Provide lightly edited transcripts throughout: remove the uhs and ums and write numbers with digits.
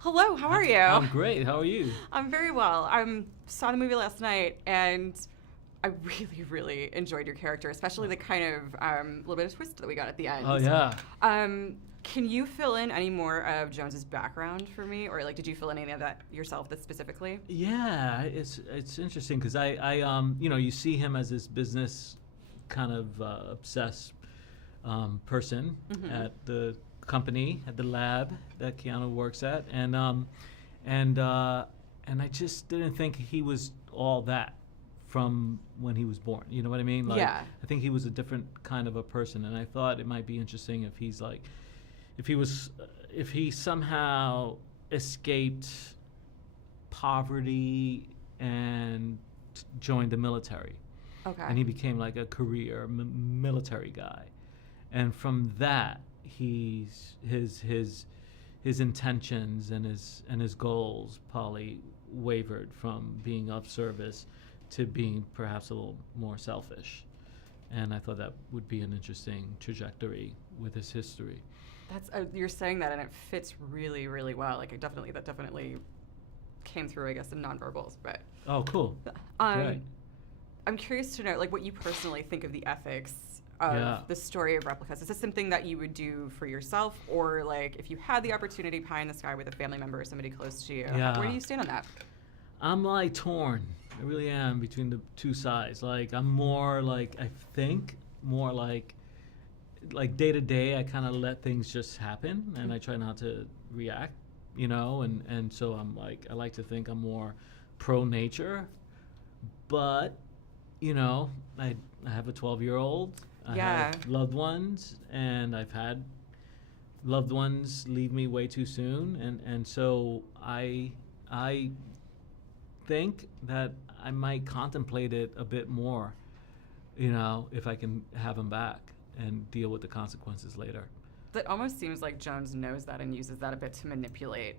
Hello, how are you? I'm great. How are you? I'm very well. I saw the movie last night, and I really, really enjoyed your character, especially the kind of little bit of twist that we got at the end. Oh yeah. Can you fill in any more of Jones's background for me, or like, did you fill in any of that yourself, that specifically? Yeah, it's interesting because you see him as this business kind of obsessed person at the company, at the lab that Keanu works at, and I just didn't think he was all that from when he was born. You know what I mean? Like, Yeah. I think he was a different kind of a person, and I thought it might be interesting if he's like, if he somehow escaped poverty and joined the military. Okay. And he became like a career military guy, and from that his intentions and his goals probably wavered from being of service to being perhaps a little more selfish, and I thought that would be an interesting trajectory with his history. That's you're saying that, and it fits really, really well. Like, that definitely came through, I guess, in nonverbals. But Oh, cool. Great. I'm curious to know, like, what you personally think of the ethics of the story of Replicas. Is this something that you would do for yourself, or like if you had the opportunity pie in the sky with a family member or somebody close to you? Yeah. Where do you stand on that? I'm like torn. I really am between the two sides. Like, I'm more like, I think more like day to day I kind of let things just happen and I try not to react, and so I'm like, I like to think I'm more pro nature, but I have a 12-year-old. I have loved ones, and I've had loved ones leave me way too soon, and so I think that I might contemplate it a bit more, if I can have them back and deal with the consequences later. That almost seems like Jones knows that and uses that a bit to manipulate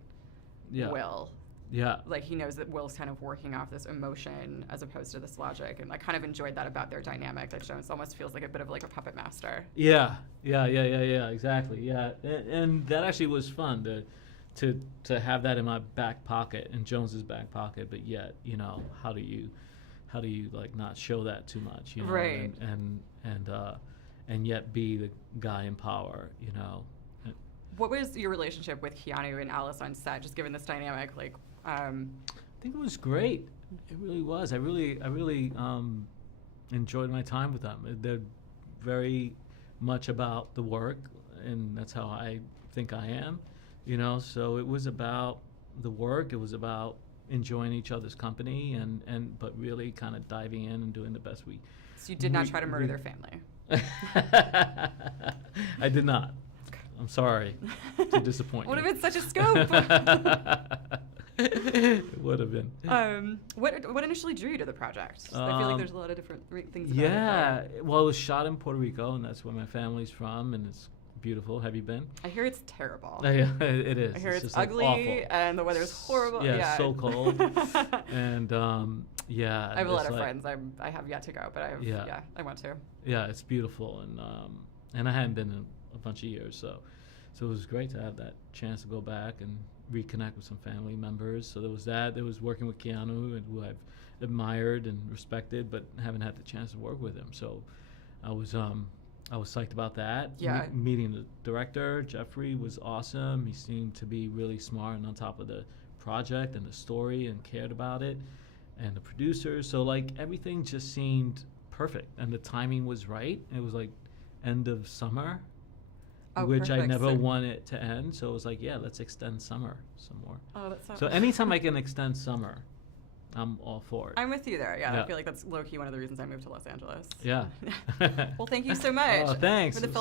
Will. Yeah. Like, he knows that Will's kind of working off this emotion as opposed to this logic, and I kind of enjoyed that about their dynamic, that Jones almost feels like a bit of like a puppet master. Yeah, exactly. Yeah, and that actually was fun to have that in my back pocket, in Jones's back pocket, but yet, how do you like not show that too much, Right. and yet be the guy in power, What was your relationship with Keanu and Alice on set, just given this dynamic? Like, I think it was great. It really was. I really enjoyed my time with them. They're very much about the work, and that's how I think I am. So it was about the work. It was about enjoying each other's company, but really kind of diving in and doing the best we. So you did not try to murder their family. I did not. I'm sorry to disappoint you. Would have been such a scope. It would have been. What initially drew you to the project? I feel like there's a lot of different things about it. Yeah, well, it was shot in Puerto Rico, and that's where my family's from, and it's beautiful. Have you been? I hear it's terrible. Yeah, it is. I hear it's just ugly, like awful. and the weather's horrible. Yeah, so cold. And yeah. I have a lot of friends. I have yet to go, but I want to. Yeah, it's beautiful, and I hadn't been in a bunch of years, so it was great to have that chance to go back and reconnect with some family members. So there was that. There was working with Keanu, who I've admired and respected, but haven't had the chance to work with him. So I was psyched about that. Yeah. Meeting the director, Jeffrey, was awesome. He seemed to be really smart and on top of the project and the story and cared about it, and the producers. So like everything just seemed perfect, and the timing was right. It was like end of summer. Which perfect. I never want it to end, so it was like, yeah, let's extend summer some more. Oh, that's so anytime I can extend summer, I'm all for it. I'm with you there. Yeah, I feel like that's low key one of the reasons I moved to Los Angeles. Yeah. Well, thank you so much. Oh, thanks. For the